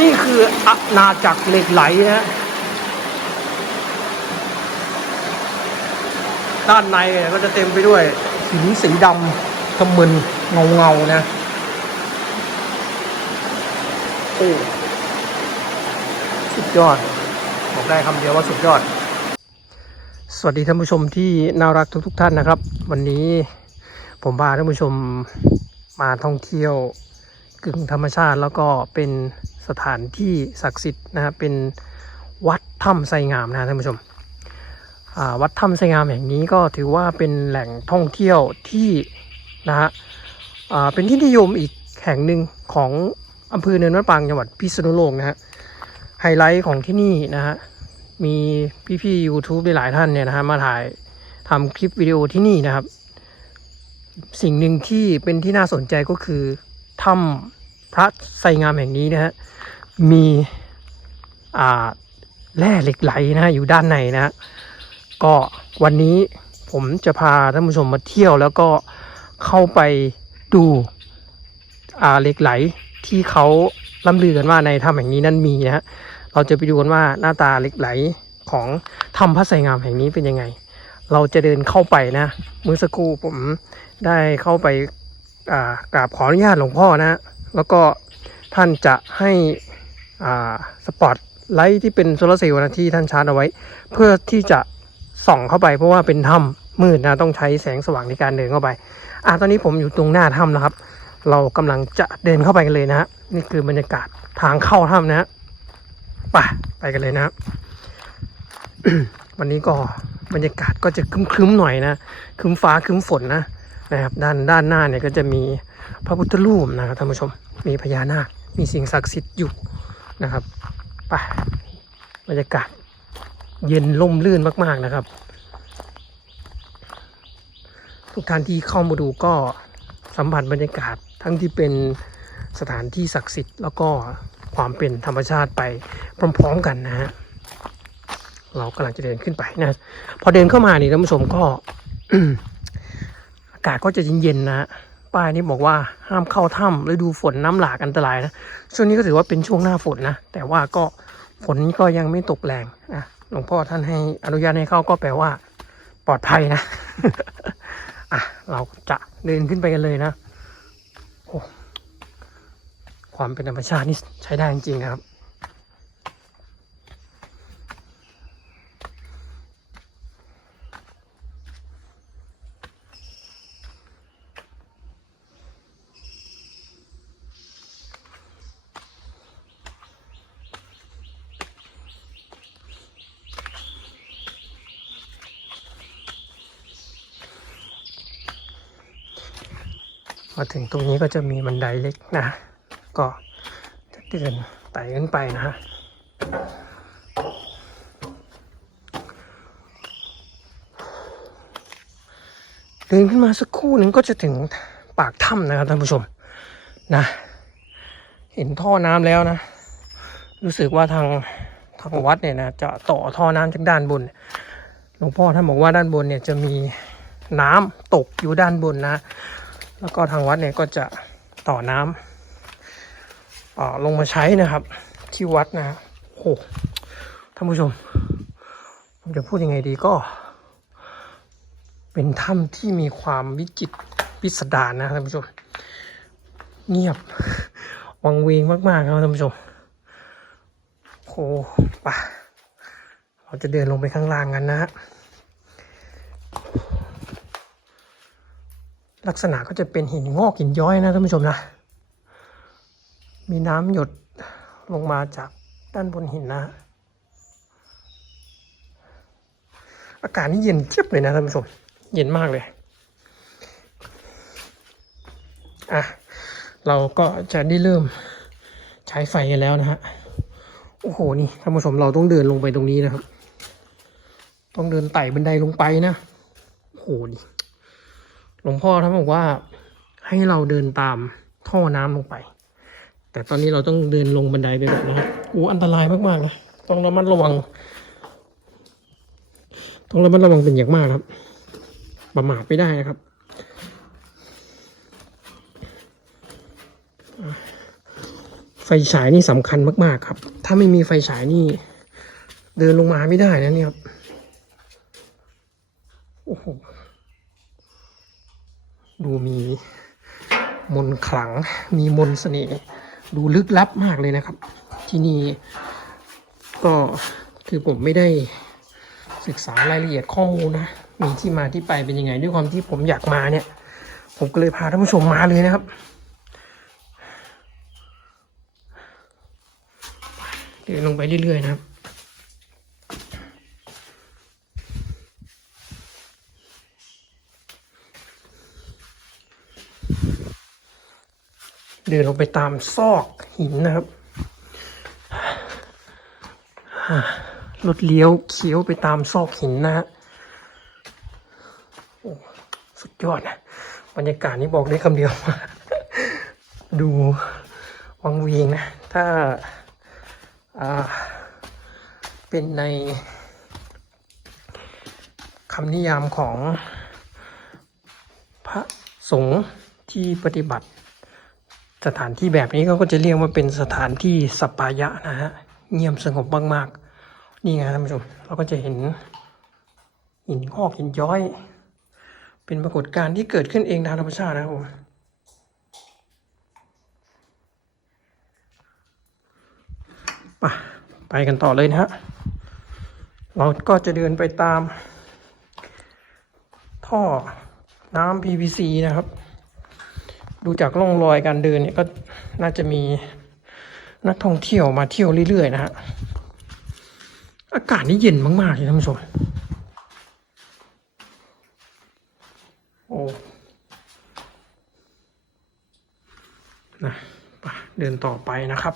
นี่คืออาณาจักรเหล็กไหลฮะด้านในก็จะเต็มไปด้วยหินสีดำทมึนเงาเงานะโอ้สุดยอด บอกได้คำเดียวว่าสุดยอด สวัสดีท่านผู้ชมที่น่ารักทุกๆท่านนะครับ วันนี้ผมพาท่านผู้ชมมาท่องเที่ยวกึ่งธรรมชาติแล้วก็เป็น สถานที่ศักดิ์สิทธิ์นะครับเป็นวัดถ้ำไสงามนะท่านผู้ชมวัดถ้ำไสงามแห่งนี้ก็ถือว่าเป็นแหล่งท่องเที่ยวที่นะฮะเป็นที่นิยมอีกแห่งหนึ่งของอำเภอเนินมะปรางจังหวัดพิษณุโลกนะฮะไฮไลท์ของที่นี่นะฮะมีพี่ๆ YouTube หลายท่านเนี่ยนะฮะมาถ่ายทำคลิปวิดีโอที่นี่นะครับ สิ่งหนึ่งที่เป็นที่น่าสนใจก็คือถ้ำ พระไสงามแห่งนี้นะฮะมีอ่าแร่เหล็กไหลนะฮะอยู่ด้านในนะฮะก็วันนี้ผมจะพาท่านผู้ชมมาเที่ยวแล้วก็เข้าไปดูอ่าเหล็กไหลที่เขาล่ำลือกันว่าในถ้ำแห่งนี้นั้นมีนะฮะเราจะไปดูกันว่าหน้าตาเหล็กไหลของถ้ำพระไสงามแห่งนี้เป็นยังไง เราจะเดินเข้าไปนะเมื่อสักครู่ผมได้เข้าไปอ่ากราบขออนุญาตหลวงพ่อนะ แล้วก็ท่านจะให้อ่าสปอตไลท์ที่เป็นโซลาร์เซลล์นะที่ท่านชาร์จเอาไว้ เพื่อที่จะส่องเข้าไปเพราะว่าเป็นถ้ำมืดนะต้องใช้แสงสว่างในการเดินเข้าไปอะตอนนี้ผมอยู่ตรงหน้าถ้ำนะครับ เรากำลังจะเดินเข้าไปกันเลยนะฮะนี่คือบรรยากาศทางเข้าถ้ำนะฮะไปไปกันเลยนะครับวันนี้ก็บรรยากาศก็จะครึ้มๆหน่อยนะครึ้มฟ้าครึ้มฝนนะ นะครับด้านด้านหน้าเนี่ยก็จะมีพระพุทธรูปนะครับท่านผู้ชมมีพญานาคมีสิ่งศักดิ์สิทธิ์อยู่นะครับไปบรรยากาศเย็นล่มลื่นมาก ๆนะครับ ทุกท่านที่เข้ามาดูก็สัมผัสบรรยากาศทั้งที่เป็นสถานที่ศักดิ์สิทธิ์แล้วก็ความเป็นธรรมชาติไปพร้อม ๆกันนะฮะเรากำลังจะเดินขึ้นไปนะพอเดินเข้ามานี่ท่านผู้ชมก็ากาศก็จะเย็นๆนะป้ายนี้บอกว่าห้ามเข้าถ้ำฤดูฝนน้ำหลากอันตรายนะ ช่วงนี้ก็ถือว่าเป็นช่วงหน้าฝนนะ แต่ว่าก็ฝนก็ยังไม่ตกแรงนะหลวงพ่อท่านให้อนุญาตให้เข้าก็แปลว่า ปลอดภัยนะอะเราจะเดินขึ้นไปกันเลยนะโอ้ความเป็นธรรมชาตินี่ใช้ได้จริงๆครับ มาถึงตรงนี้ก็จะมีบันไดเล็กนะ ก็จะเดินไต่ขึ้นไปนะฮะเดินขึ้นมาสักครู่หนึ่งก็จะถึงปากถ้ำนะครับท่านผู้ชมนะ เห็นท่อน้ำแล้วนะ รู้สึกว่าทางทางวัดเนี่ยนะจะต่อท่อน้ำจากด้านบนหลวงพ่อท่านบอกว่าด้านบนเนี่ยจะมีน้ำตกอยู่ด้านบนนะ แล้วก็ทางวัดเนี่ยก็จะต่อน้ำออลงมาใช้นะครับ ที่วัดนะฮะโอ้ท่านผู้ชมผมจะพูดยังไงดีก็ เป็นถ้ำที่มีความวิจิตรพิสดารนะท่านผู้ชม เงียบ วังเวงมากๆครับท่านผู้ชมโอ้ปะเราจะเดินลงไปข้างล่างกันนะฮะ ลักษณะก็จะเป็นหินงอกหินย้อยนะท่านผู้ชมนะ มีน้ำหยดลงมาจากด้านบนหินนะ อากาศนี่เย็นเจี๊ยบเลยนะท่านผู้ชม เย็นมากเลย อะ เราก็จะได้เริ่มใช้ไฟกันแล้วนะฮะ โอ้โห นี่ท่านผู้ชมเราต้องเดินลงไปตรงนี้นะครับ ต้องเดินไต่บันไดลงไปนะ โอ้โหนี่ หลวงพ่อท่านบอกว่าให้เราเดินตามท่อน้ำลงไป แต่ตอนนี้เราต้องเดินลงบันไดไปแบบนี้ครับอู้อันตรายมากๆนะต้องระมัดระวัง ต้องระมัดระวังเป็นอย่างมากครับ ประมาทไม่ได้นะครับไฟฉายนี่สำคัญมาก ๆ ครับ ถ้าไม่มีไฟฉายนี่ เดินลงมาไม่ได้นะเนี่ยครับ โอ้โห ดูมีมนขลังมีมนต์เสน่ห์ดูลึกลับมากเลยนะครับ ที่นี่ก็คือผมไม่ได้ศึกษารายละเอียดข้อมูลนะมีที่มาที่ไปเป็นยังไง ด้วยความที่ผมอยากมาเนี่ย ผมก็เลยพาท่านผู้ชมมาเลยนะครับ เดินลงไปเรื่อยๆนะครับ เดินลงไปตามซอกหินนะครับรถเลี้ยวเคี้ยวไปตามซอกหินนะฮะโอ้สุดยอดนะบรรยากาศนี้บอกได้คำเดียวว่าดูวังเวงนะ ถ้าอ่าเป็นในคำนิยามของพระสงฆ์ที่ปฏิบัติ สถานที่แบบนี้เขาก็จะเรียกว่าเป็นสถานที่สปายะนะฮะเงียบสงบมากๆ นี่ไงท่านผู้ชมเราก็จะเห็นหินงอกหินย้อย เป็นปรากฏการณ์ที่เกิดขึ้นเองตามธรรมชาตินะครับผมไปไปกันต่อเลยนะฮะ เราก็จะเดินไปตาม ท่อน้ำ PVC นะครับ ดูจากร่องรอยการเดินเนี่ยก็น่าจะมีนักท่องเที่ยวมาเที่ยวเรื่อยๆนะฮะ อากาศนี่เย็นมากๆเลยท่านผู้ชม โอ้นะไปเดินต่อไปนะครับ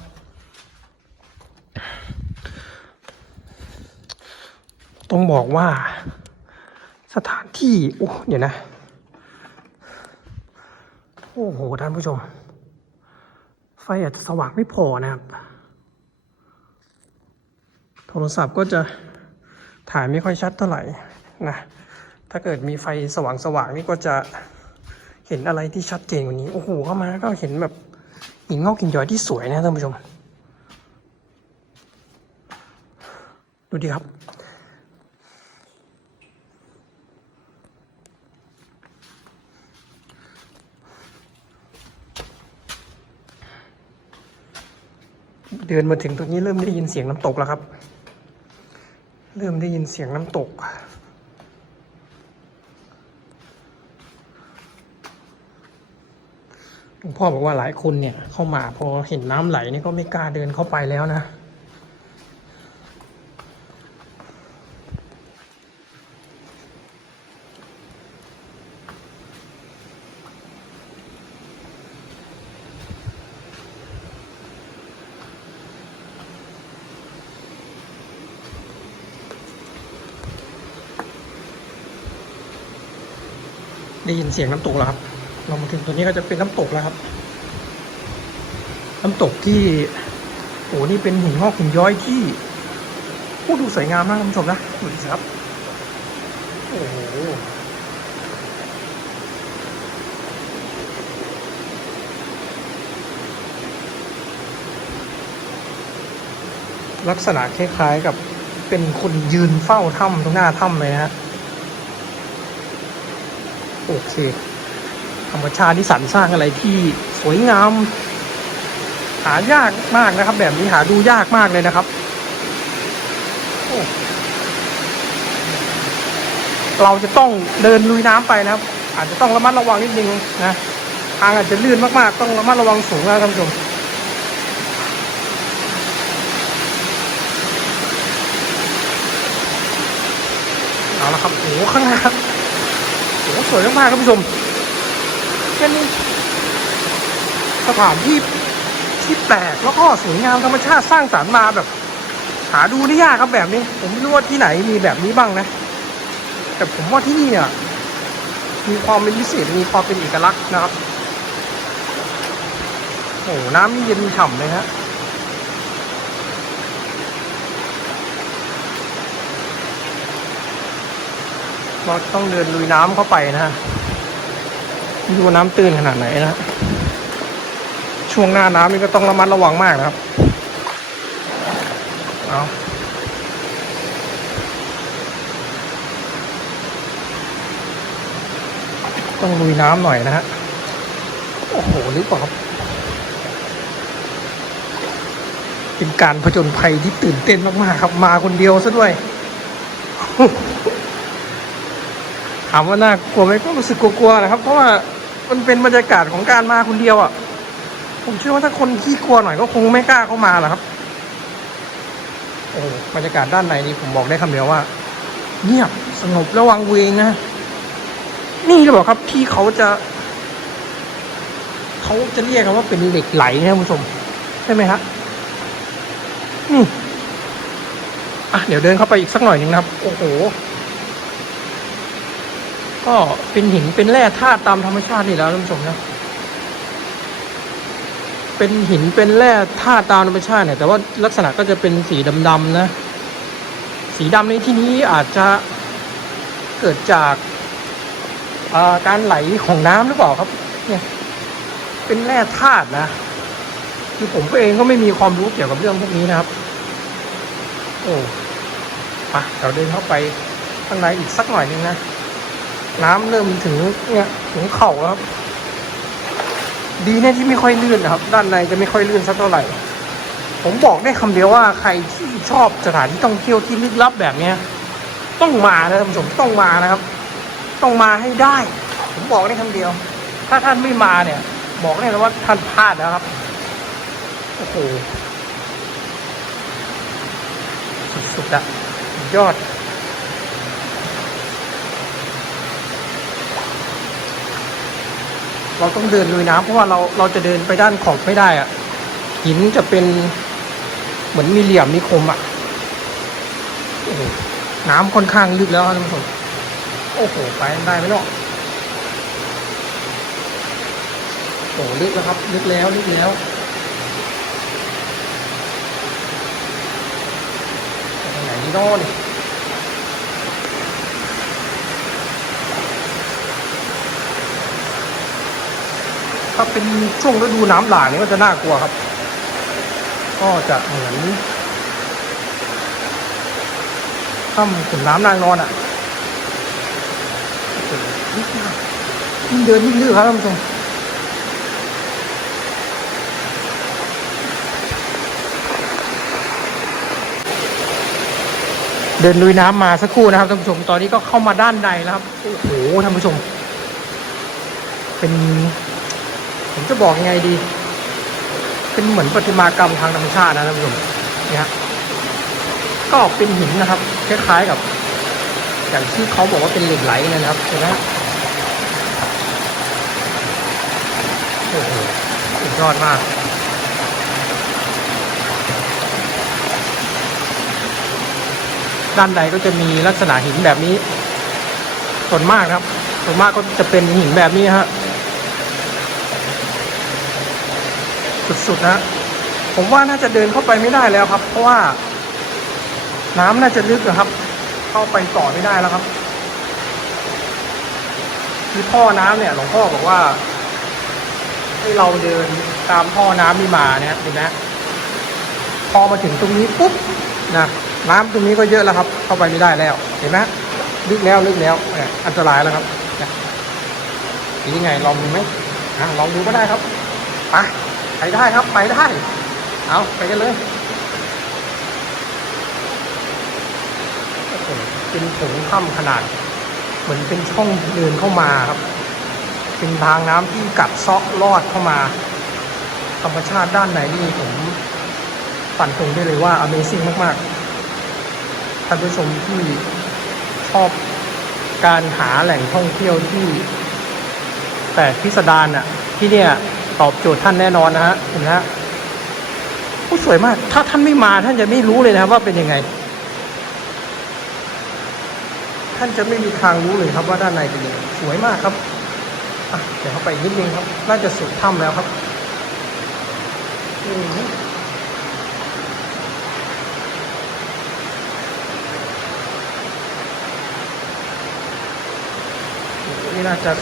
ต้องบอกว่าสถานที่ โอ้ เดี๋ยวนะ โอ้โห ท่านผู้ชม ไฟอาจจะสว่างไม่พอนะครับ โทรศัพท์ก็จะถ่ายไม่ค่อยชัดเท่าไหร่นะ ถ้าเกิดมีไฟสว่างๆนี่ก็จะเห็นอะไรที่ชัดเจนกว่านี้ โอ้โห เข้ามาก็เห็นแบบหินงอกหินย้อยที่สวยนะท่านผู้ชม ดูดิครับ เดินมาถึงตรงนี้เริ่มได้ยินเสียงน้ำตกแล้วครับ เริ่มได้ยินเสียงน้ำตก หลวงพ่อบอกว่าหลายคนเนี่ยเข้ามาพอเห็นน้ำไหลนี่ก็ไม่กล้าเดินเข้าไปแล้วนะ ได้ยินเสียงน้ำตกแล้วครับ เรามาถึงตัวนี้ก็จะเป็นน้ำตกแล้วครับ น้ำตกที่โอ้นี่เป็นหินงอกหินย้อยที่โอ้ดูสวยงามมากท่านผู้ชมนะดูดิครับโอ้โหลักษณะคล้ายๆกับเป็นคนยืนเฝ้าถ้ำตรงหน้าถ้ำเลยนะฮะ โอเคธรรมชาติที่สรรสร้างอะไรที่สวยงาม หายากมากนะครับ แบบนี้หาดูยากมากเลยนะครับเราจะต้องเดินลุยน้ำไปนะครับ อาจจะต้องระมัดระวังนิดนึงนะทางอาจจะลื่นมากๆ ต้องระมัดระวังสูงนะท่านผู้ชมเอาละครับโอ้ข้างหน้า สวยมากๆครับผู้ชม เป็นสถานที่ที่แปลกแล้วก็สวยงามธรรมชาติสร้างสรรค์มาแบบ หาดูได้ยากครับแบบนี้ ผมไม่รู้ว่าที่ไหนมีแบบนี้บ้างนะ แต่ผมว่าที่นี่อะมีความเป็นพิเศษมีความเป็นเอกลักษณ์นะครับโอ้โหน้ำนี่เย็นฉ่ำเลยฮะ เราต้องเดินลุยน้ำเข้าไปนะฮะดูน้ำตื้นขนาดไหนนะชช่วงหน้าน้ำนี่ก็ต้องระมัดระวังมากนะครับเอาต้องลุยน้ำหน่อยนะฮะโอ้โหลึกกว่าครับเป็นการผจญภัยที่ตื่นเต้นมากๆครับ มาคนเดียวซะด้วยามว่าน่ากลัวไหมก็รู้สึกกลัวๆนะครับ เพราะว่ามันเป็นบรรยากาศของการมาคนเดียวอะ ผมเชื่อว่าถ้าคนขี้กลัวหน่อยก็คงไม่กล้าเข้ามาหรอกครับ โอ้บรรยากาศด้านในนี้ผมบอกได้คำเดียวว่า เงียบสงบระวังเวงนะนี่หรือเปล่าครับที่เขาจะเขาจะเรียกกันว่าเป็นเหล็กไหลนะคุณผู้ชมใช่ไหมฮะนี่อะเดี๋ยวเดินเข้าไปอีกสักหน่อยหนึ่งนะครับ โอ้โห ก็เป็นหินเป็นแร่ธาตุตามธรรมชาตินี่แล้วท่านผู้ชมนะเป็นหินเป็นแร่ธาตุตามธรรมชาติเนี่ยแต่ว่าลักษณะก็จะเป็นสีดำๆนะ สีดำในที่นี้อาจจะเกิดจากาการไหลของน้ำหรือเปล่าครับ เนี่ย เป็นแร่ธาตุนะคือผมก็เองก็ไม่มีความรู้เกี่ยวกับเรื่องพวกนี้นะครับ โอ้ไปเราเดินเข้าไปข้างในอีกสักหน่อยหนึงนะ น้ำเริ่มถึงเนี่ยถึงเข่าแล้วครับ ดีเนี่ยที่ไม่ค่อยลื่นนะครับ ด้านในจะไม่ค่อยลื่นสักเท่าไหร่ ผมบอกได้คำเดียวว่าใครที่ชอบสถานที่ท่องเที่ยวที่ลึกลับแบบเนี้ยต้องมานะท่านผู้ชมต้องมานะครับ ต้องมาให้ได้ ผมบอกได้คำเดียว ถ้าท่านไม่มาเนี่ย บอกได้เลยว่าท่านพลาดแล้วครับโอ้โหสุดๆอะยอด เราต้องเดินลุยน้ำเพราะว่าเราเราจะเดินไปด้านขอบไม่ได้อะหินจะเป็นเหมือนมีเหลี่ยมมีคมอะโอ้โหน้ำค่อนข้างลึกแล้วครับท่านผู้ชมโอ้โหไปได้ไหมเนาะโอ้โหลึกแล้วครับ ลึกแล้วลึกแล้วไปไหนนี่นอนาเป็นช่วงฤดูน้ำหลากนี่ก็จะน่ากลัวครับ ก็จะเหมือนถ้ำขุนน้ำนางนอนอะยิ่งเดินยิ่งลึกครับท่านผู้ชมเดินลุยน้ำมาสักครู่นะครับท่านผู้ชมตอนนี้ก็เข้ามาด้านในแล้วครับโอ้โหท่านผู้ชม เป็น ผมจะบอกยังไงดี เป็นเหมือนประติมากรรมทางธรรมชาตินะท่านผู้ชมนี่ฮะก็เป็นหินนะครับ คล้ายๆกับ อย่างที่เขาบอกว่าเป็นเหล็กไหลนยนะครับเห็นไหมโอ้โหสุดยอดมากด้านในก็จะมีลักษณะหินแบบนี้ส่วนมากครับส่วนมากก็จะเป็นหินแบบนี้ฮะ สุดๆนะ ผมว่าน่าจะเดินเข้าไปไม่ได้แล้วครับ เพราะว่า น้ำน่าจะลึกนะครับ เข้าไปต่อไม่ได้แล้วครับที่ท่อน้ำเนี่ยหลวงพ่อบอกว่า ให้เราเดินตามท่อน้ำนี่มาเนี่ยเห็นไหมพอมาถึงตรงนี้ปุ๊บนะน้ำตรงนี้ก็เยอะแล้วครับ เข้าไปไม่ได้แล้ว เห็นไหมลึกแล้วลึกแล้วเนี่ยอันตรายแล้วครับนะนี่ยังไงลองดูไหมอะลองดูก็ได้ครับไป ไปได้ครับไปได้ เอาไปกันเลยโอ้โหเป็นผงถ้ำขนาด เหมือนเป็นช่องเดินเข้ามาครับ เป็นทางน้ำที่กัดเซาะลอดเข้ามา ธรรมชาติด้านในนี่ผมฝันตรงได้เลยว่า Amazing มากๆท่านผู้ชมที่ชอบการหาแหล่งท่องเที่ยวที่แปลกพิสดารอะ ที่เนี่ย ตอบโจทย์ท่านแน่นอนนะฮะเห็นไหมฮะผู้สวยมาก ถ้าท่านไม่มาท่านจะไม่รู้เลยนะครับว่าเป็นยังไง ท่านจะไม่มีทางรู้เลยครับว่าด้านในเป็นยังไงสวยมากครับเดี๋ยวเข้าไปนิดนึงครับน่าจะสุดถ้ำแล้วครับนี่น่าจะ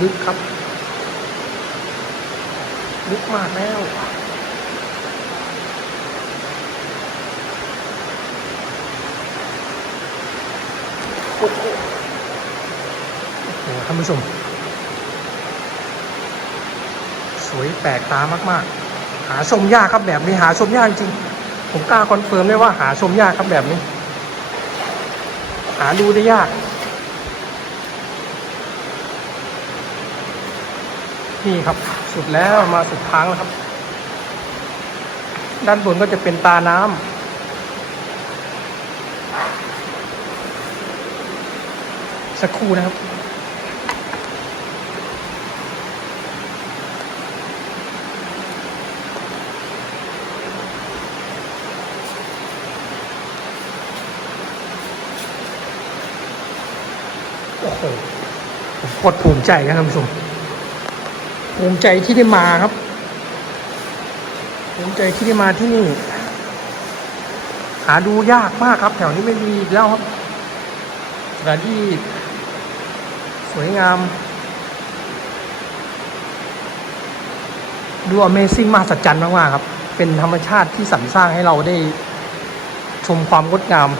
ลึกครับ ลึกมาแล้วโอ้โหท่านผู้ชม สวยแปลกตามาก ๆ หาชมยากครับแบบนี้หาชมยากจริง ผมกล้าคอนเฟิร์มได้ว่าหาชมยากครับแบบนี้ หาดูได้ยากนี่ครับ สุดแล้วมาสุดทางแล้วครับ ด้านบนก็จะเป็นตาน้ำสักครู่นะครับ โอ้โหโคตรภูมิใจครับท่านผู้ชม ภูมิใจที่ได้มาครับ ภูมิใจที่ได้มาที่นี่ หาดูยากมากครับ แถวนี้ไม่มีแล้วครับสถานที่สวยงาม ดู Amazing มากสัจจันมากๆครับ เป็นธรรมชาติที่สรรสร้างให้เราได้ชมความงดงาม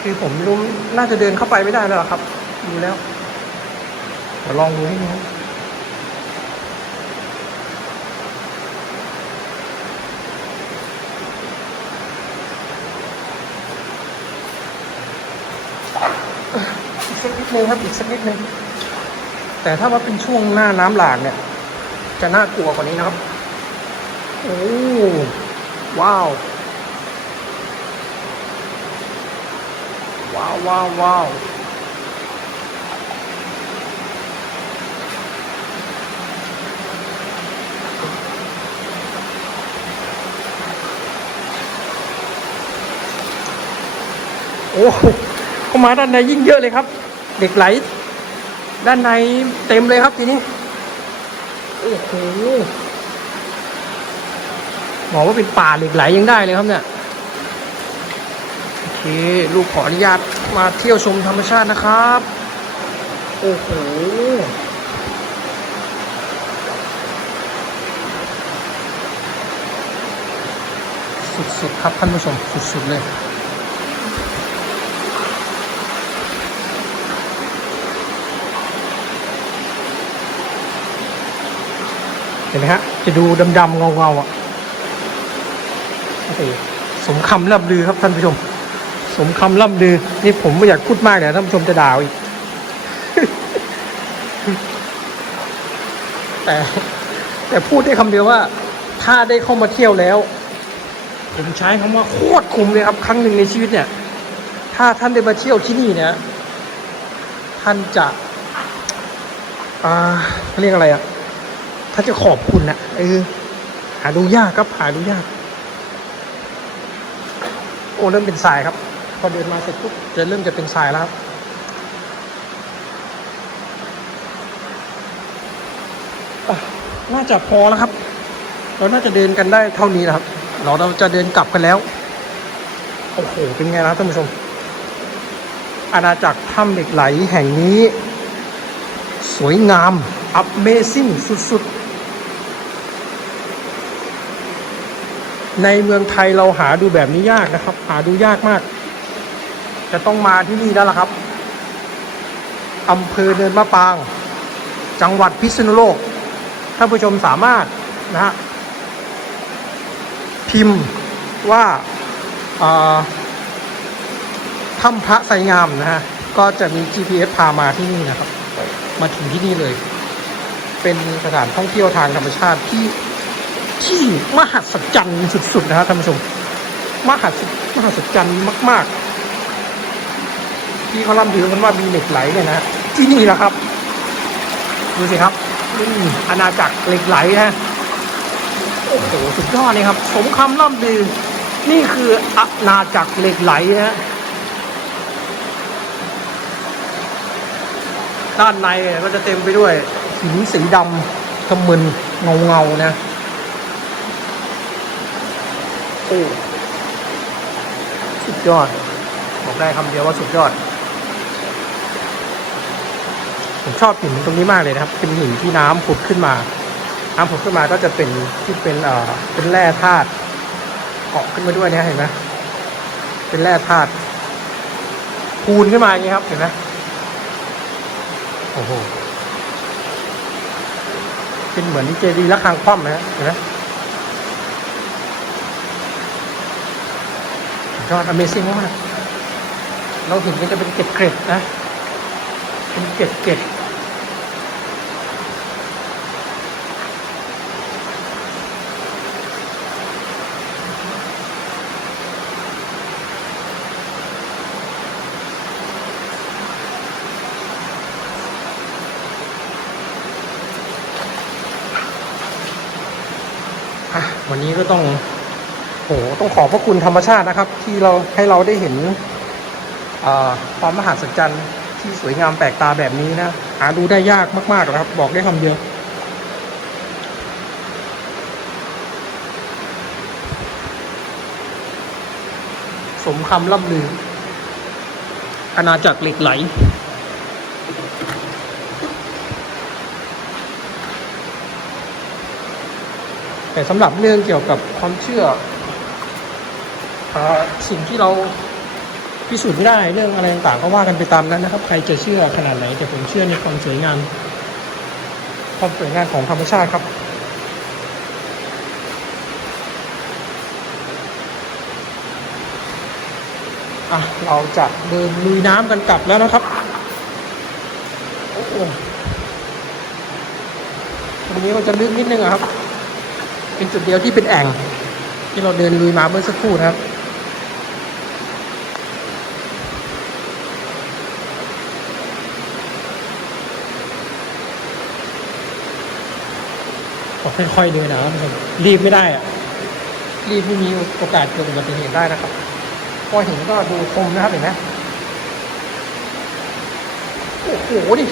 คือผมรู้น่าจะเดินเข้าไปไม่ได้แล้วครับ ดูแล้ว ดี๋ยวลองดูให้ดูอีกสักนิดนึงครับอีกสักนิดนึงแต่ถ้าว่าเป็นช่วงหน้าน้ำหลากเนี่ย จะน่ากลัวกว่านี้นะครับ โอ้ว้าว ว้าวว้าวว้าว อ้เข้ามาด้านในยิ่งเยอะเลยครับ เด็กไหล ด้านในเต็มเลยครับทีนี้โอ้โหบอกว่าเป็นป่าเหล็กไหลยังได้เลยครับเนี่ยโอเคลูกขออนุญาตมาเที่ยวชมธรรมชาตินะครับ โอ้โหสุดๆครับท่านผู้ชมสุดๆเลย เห็นไหมฮะ จะดูดำๆเงาๆอะโอ้โหสมคำล่ำลือครับท่านผู้ชม สมคำล่ำลือ นี่ผมไม่อยากพูดมากเดี๋ยวท่านผู้ชมจะด่าอีก แต่ แต่พูดได้คำเดียวว่า ถ้าได้เข้ามาเที่ยวแล้ว ผมใช้คำว่าโคตรคุ้มเลยครับ ครั้งหนึ่งในชีวิตเนี่ย ถ้าท่านได้มาเที่ยวที่นี่เนี่ยท่านจะ อ่าเรียกอะไรอะ ถ้าจะขอบคุณนะเออหาดูยากครับหาดูยาก โอ้เริ่มเป็นทรายครับ พอเดินมาเสร็จปุ๊บจะเริ่มจะเป็นทรายแล้วครับน่าจะพอแล้วครับ เราน่าจะเดินกันได้เท่านี้นะครับ เราเราจะเดินกลับกันแล้ว โอ้โห เป็นไงนะท่านผู้ชม อาณาจักรถ้ำเหล็กไหลแห่งนี้ สวยงาม Amazing สุด ๆ ในเมืองไทยเราหาดูแบบนี้ยากนะครับ หาดูยากมาก จะต้องมาที่นี่แล้วล่ะครับอำเภอเนินมะปราง จังหวัดพิษณุโลกท่านผู้ชมสามารถนะฮะพิมพ์ว่าอ่าถ้ำพระไสงามนะฮะก็จะมี GPS พามาที่นี่นะครับ มาถึงที่นี่เลย เป็นสถานท่องเที่ยวทางธรรมชาติที่ ที่มหัศจรรย์สุดๆ นะครับท่านผู้ชมมหัศมหัศจรรย์มาก ๆ ที่เขาล่ำลือกันว่ามีเหล็กไหลเนี่ยนะที่นี่แหละครับดูสิครับนี่อาณาจักรเหล็กไหลนะโอ้โหสุดยอดเลยครับ สมคำล่ำลือนี่คืออาณาจักรเหล็กไหลนะฮะด้านในก็จะเต็มไปด้วยหินสีดำทะมึนเงาเงาๆนะ โอ้สุดยอด บอกได้คำเดียวว่าสุดยอด ผมชอบหินตรงนี้มากเลยนะครับ เป็นหินที่น้ำผุดขึ้นมา น้ำผุดขึ้นมาก็จะเป็นที่เป็นเอ่อเป็นแร่ธาตุเกาะขึ้นมาด้วยเนี่ยเห็นไหมเป็นแร่ธาตุพูนขึ้นมาอย่างนี้ครับเห็นไหมโอ้โหเป็นเหมือนเจดีย์ระฆังคว่ำนะเห็นไหมสุด ยอด Amazing มากเราเห็นมันจะเป็นเกล็ดๆนะ เป็นเกล็ดๆอะวันนี้ก็ต้อง ขอบพระคุณธรรมชาตินะครับ ที่เราให้เราได้เห็นความมหัศจรรย์ที่สวยงามแปลกตาแบบนี้นะหาดูได้ยากมากๆหรอกครับ บอกได้คำเดียวสมคำล่ำลืออาณาจักรเหล็กไหลแต่สำหรับเรื่องเกี่ยวกับความเชื่อ สิ่งที่เราพิสูจน์ไม่ได้เรื่องอะไรต่างๆก็ว่ากันไปตามนั้นนะครับ ใครจะเชื่อขนาดไหนแต่ผมเชื่อในความสวยงามความสวยงามของธรรมชาติครับอะเราจะเดินลุยน้ำกันกลับแล้วนะครับโอ้โหตรงนี้ก็จะลึกนิดนึงอะครับ เป็นจุดเดียวที่เป็นแอ่ง ที่เราเดินลุยมาเมื่อสักครู่นะครับ ก็ ค่อยๆเดินนะครับทุกคนรีบไม่ได้อะรีบไม่มีโอกาสเกิดอุบัติเหตุได้นะครับพอเห็นก็ดูคมนะครับเห็นไหมโอ้โหดิ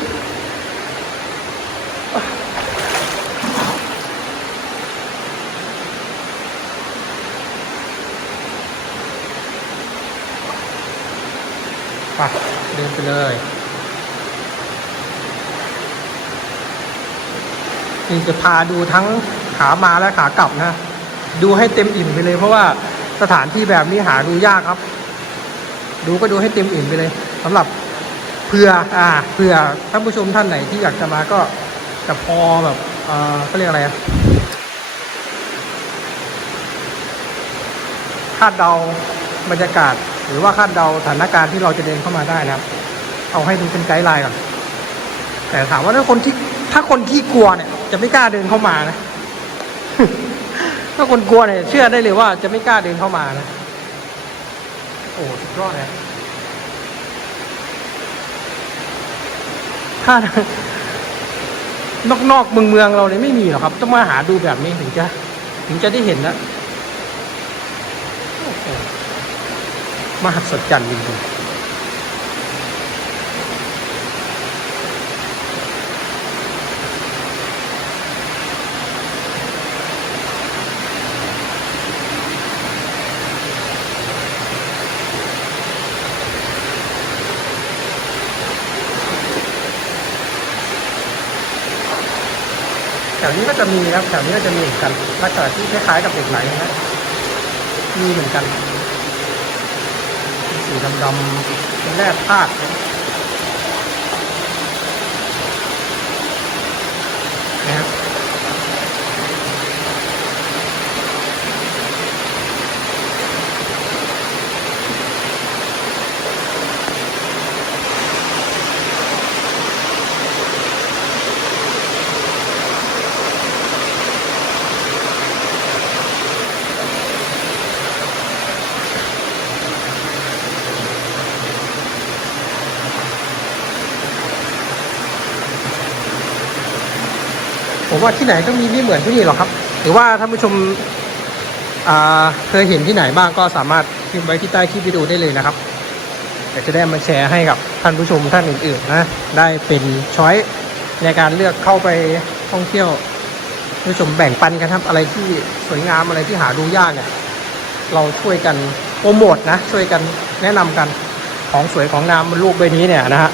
ไปเดินไปเลย นี่จะพาดูทั้งขามาและขากลับนะ ดูให้เต็มอิ่มไปเลย เพราะว่าสถานที่แบบนี้หาดูยากครับ ดูก็ดูให้เต็มอิ่มไปเลยสำหรับเผื่ออ่าเผื่อท่านผู้ชมท่านไหนที่อยากจะมาก็จะพอแบบเอ่อเขาเรียกอะไรอะคาดเดาบรรยากาศ หรือว่าคาดเดาสถานการณ์ที่เราจะเดินเข้ามาได้นะครับ เอาให้ดูเป็นไกด์ไลน์ก่อนแต่ถามว่าถ้าคนที่ถ้าคนที่กลัวเนี่ย จะไม่กล้าเดินเข้ามานะ ถ้าคนกลัวเนี่ย เชื่อได้เลยว่าจะไม่กล้าเดินเข้ามานะ โอ้สุดยอดเลยถ้านอกนอกเมืองเมืองเราเนี่ยไม่มีหรอกครับ ต้องมาหาดูแบบนี้ถึงจะ ถึงจะได้เห็นนะโอ้โหมหัศจรรย์จริงๆ วนี้ก็จะมีนะครับแถวนี้ก็จะมีเหมือนกันลักษณะที่คล้ายๆกับเหล็กไหลนะมีเหมือนกันเป็นสีดำๆเป็นแร่ธาตุ ว่าที่ไหนก็มีไม่เหมือนที่นี่หรอกครับ หรือว่าท่านผู้ชมเคยเห็นที่ไหนบ้างก็สามารถพิมพ์ไว้ที่ใต้คลิปวิดีโอได้เลยนะครับเดี๋ยวจะได้มาแชร์ให้กับท่านผู้ชมท่านอื่นๆนะได้เป็นช้อยในการเลือกเข้าไปท่องเที่ยวผู้ชมแบ่งปันกันครับอะไรที่สวยงามอะไรที่หาดูยากเนี่ยเราช่วยกันโปรโมทนะช่วยกันแนะนำกันของสวยของงามบนโลกใบนี้เนี่ยนะฮะ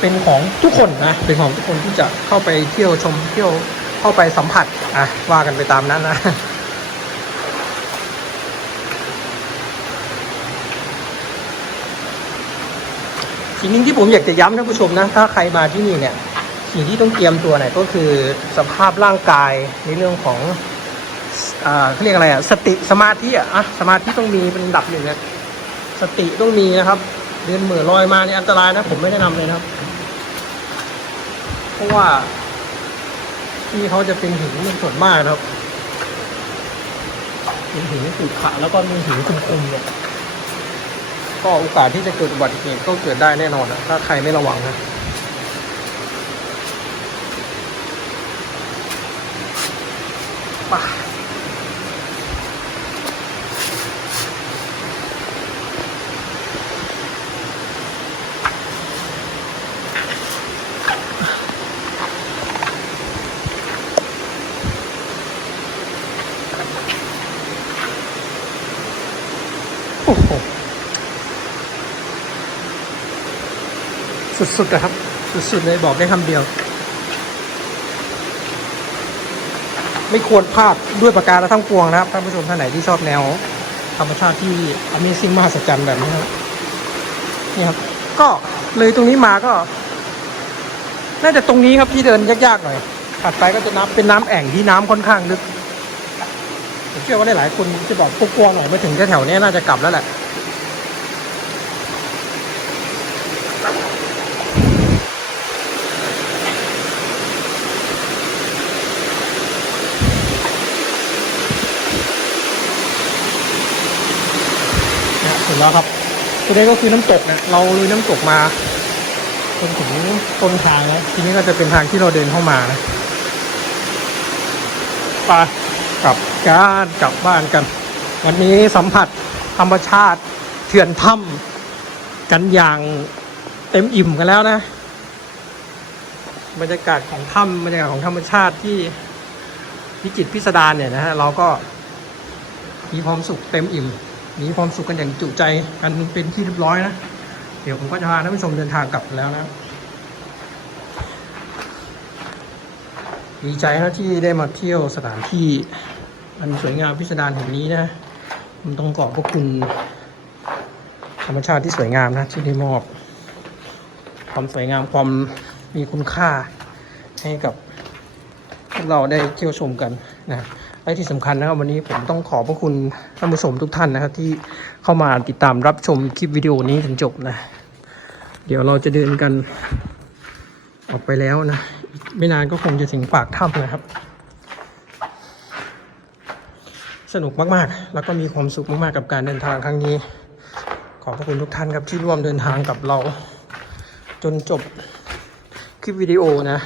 เป็นของทุกคนนะ เป็นของทุกคนที่จะเข้าไปเที่ยวชมเที่ยวเข้าไปสัมผัสอะว่ากันไปตามนั้นนะสิ่งนึงที่ผมอยากจะย้ำท่านผู้ชมนะ ถ้าใครมาที่นี่เนี่ย สิ่งที่ต้องเตรียมตัวเนี่ยก็คือสภาพร่างกายในเรื่องของอ่าเขาเรียกอะไรอะสติสมาธิอะอะสมาธิต้องมีเป็นอันดับหนึ่งนะสติต้องมีนะครับ เดินเหม่อลอยมาเนี่ยอันตรายนะ ผมไม่แนะนำเลยนะครับ เพราะว่า ที่เขาจะเป็นหินเป็นส่วนมากนะครับเป็นหินขรุขะแล้วก็มีหินคุมๆเนี่ยก็โอกาสที่จะเกิดอุบัติเหตุก็เกิดได้แน่นอนนะถ้าใครไม่ระวังนะไป่ะ สุดๆนะครับ สุดๆเลยบอกได้คำเดียว ไม่ควรพลาดด้วยประการและทั้งปวงนะครับท่านผู้ชมท่านไหนที่ชอบแนว ธรรมชาติที่ Amazing มหัศจรรย์แบบนี้ครับนี่ครับ ก็เลยตรงนี้มาก็ น่าจะตรงนี้ครับที่เดินยากๆหน่อยถัดไปก็จะน้ำเป็นน้ำแอ่งที่น้ำค่อนข้างลึกผมเชื่อว่าหลายๆคนจะบอกกลัวๆหน่อยมาถึงแถวๆนี้น่าจะกลับแล้วแหละ แล้วครับตัวนี้ก็คือน้ำตกเนะเราลุยน้ำตกมาจนถึงต้นทางนะทีนี้ก็จะเป็นทางที่เราเดินเข้ามานะไปกลับกันกลับบ้านกัน วันนี้สัมผัสธรรมชาติเถื่อนถ้ำกันอย่างเต็มอิ่มกันแล้วนะบรรยากาศของถ้ำบรรยากาศของธรรมชาติที่พิจิตรพิสดารเนี่ยนะฮะเราก็มีความสุขเต็มอิ่ม มีความสุขกันอย่างจุใจกันเป็นที่เรียบร้อยนะ เดี๋ยวผมก็จะพาท่านผู้ชมเดินทางกลับแล้วนะดีใจนะที่ได้มาเที่ยวสถานที่อันสวยงามพิสดารแห่งนี้นะผมต้องขอบพระคุณธรรมชาติที่สวยงามนะที่ได้มอบ ความสวยงามความมีคุณค่าให้กับพวกเราได้เที่ยวชมกันนะ และที่สำคัญนะครับวันนี้ผมต้องขอบพระคุณท่านผู้ชมทุกท่านนะครับ ที่เข้ามาติดตามรับชมคลิปวิดีโอนี้จนจบนะ เดี๋ยวเราจะเดินกัน ออกไปแล้วนะไม่นานก็คงจะถึงปากถ้ำนะครับ สนุกมากๆ แล้วก็มีความสุขมากๆกับการเดินทางครั้งนี้ ขอบพระคุณทุกท่านครับที่ร่วมเดินทางกับเรา จนจบคลิปวิดีโอนะ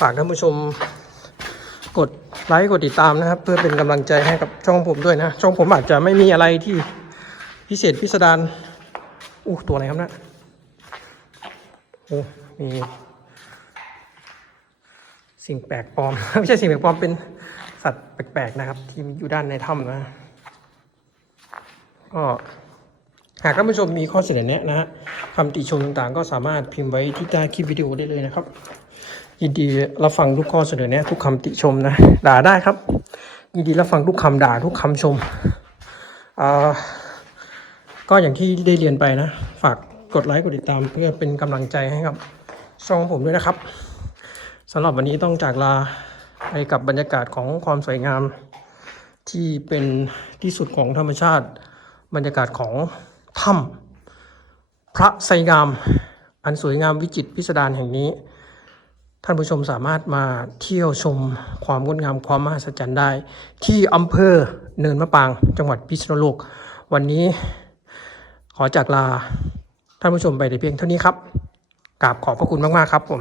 ฝากท่านผู้ชม ไลค์กดติดตามนะครับ เพื่อเป็นกำลังใจให้กับช่องผมด้วยนะ ช่องผมอาจจะไม่มีอะไรที่พิเศษพิสดารอู้ตัวอะไรครับเนะโอ้มีสิ่งแปลกปลอม ไม่ใช่สิ่งแปลกปลอมเป็นสัตว์แปลกๆนะครับ ที่อยู่ด้านในถ้ำนะก็หากท่านผู้ชมมีข้อเสนอแนะนะฮะคำติชมต่างๆ ก็สามารถพิมพ์ไว้ที่ใต้คลิปวิดีโอได้เลยนะครับ ยินดีรับฟังทุกข้อเสนอแนะทุกคำติชมนะ ด่าได้ครับ ยินดีรับฟังทุกคำด่าทุกคำชมอ่าก็อย่างที่ได้เรียนไปนะ ฝากกดไลค์กดติดตามเพื่อเป็นกำลังใจให้กับช่องผมด้วยนะครับสำหรับวันนี้ต้องจากลาไปกับบรรยากาศของความสวยงามที่เป็นที่สุดของธรรมชาติ บรรยากาศของถ้ำพระไสงาม อันสวยงามวิจิตรพิสดารแห่งนี้ ท่านผู้ชมสามารถมาเที่ยวชมความงดงามความมหัศจรรย์ได้ ที่อำเภอเนินมะปาง จังหวัดพิษณุโลก วันนี้ขอจากลาท่านผู้ชมไปแต่เพียงเท่านี้ครับกราบขอบพระคุณมาก ๆ ครับผม